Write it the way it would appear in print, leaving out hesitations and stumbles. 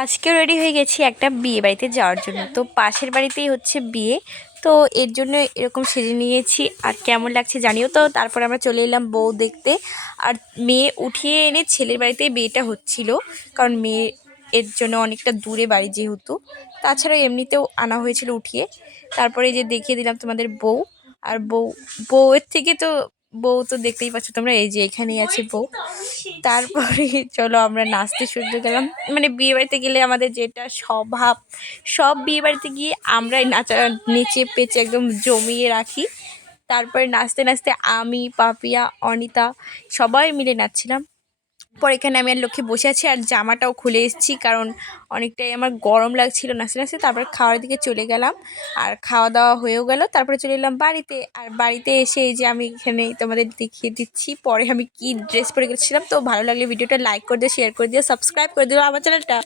আজকে রেডি হয়ে গেছি একটা বিয়ে বাড়িতে যাওয়ার জন্য। তো পাশের বাড়িতেই হচ্ছে বিয়ে, তো এর জন্য এরকম সেজে নিয়েছি। আর কেমন লাগছে জানিও। তো তারপর আমরা চলে এলাম বউ দেখতে। আর মেয়ে উঠিয়ে এনে ছেলের বাড়িতে বিয়েটা হচ্ছিল, কারণ মেয়ে এর জন্য অনেকটা দূরে বাড়ি যেহেতু। তাছাড়া এমনিতেও আনা হয়েছিল উঠিয়ে। তারপরে এই যে দেখিয়ে দিলাম তোমাদের বউ। আর বউয়ের থেকে তো বউ তো দেখতেই পাচ্ছ তোমরা, এই যে এখানেই আছে বউ। তারপরে চলো আমরা নাচতে শুনতে গেলাম। মানে বিয়ে বাড়িতে গেলে আমাদের যেটা স্বভাব, সব বিয়ে বাড়িতে গিয়ে আমরাই নাচা নেচে পেচে একদম জমিয়ে রাখি। তারপরে নাচতে নাচতে আমি, পাপিয়া, অনিতা সবাই মিলে নাচছিলাম। পরে এখানে আমি আর লক্ষ্মী বসে আছি, আর জামাটাও খুলে এসেছি কারণ অনেকটাই আমার গরম লাগছিল নাচতে নাচতে। তারপরে খাওয়ার দিকে চলে গেলাম, আর খাওয়া দাওয়া হয়েও গেল। তারপরে চলে এলাম বাড়িতে। আর বাড়িতে এসে এই যে আমি এখানে তোমাদের দেখিয়ে দিচ্ছি পরে আমি কি ড্রেস পরে গেছিলাম। তো ভালো লাগলে ভিডিওটা লাইক করে দিও, শেয়ার করে দিও, সাবস্ক্রাইব করে দিও আমার চ্যানেলটা।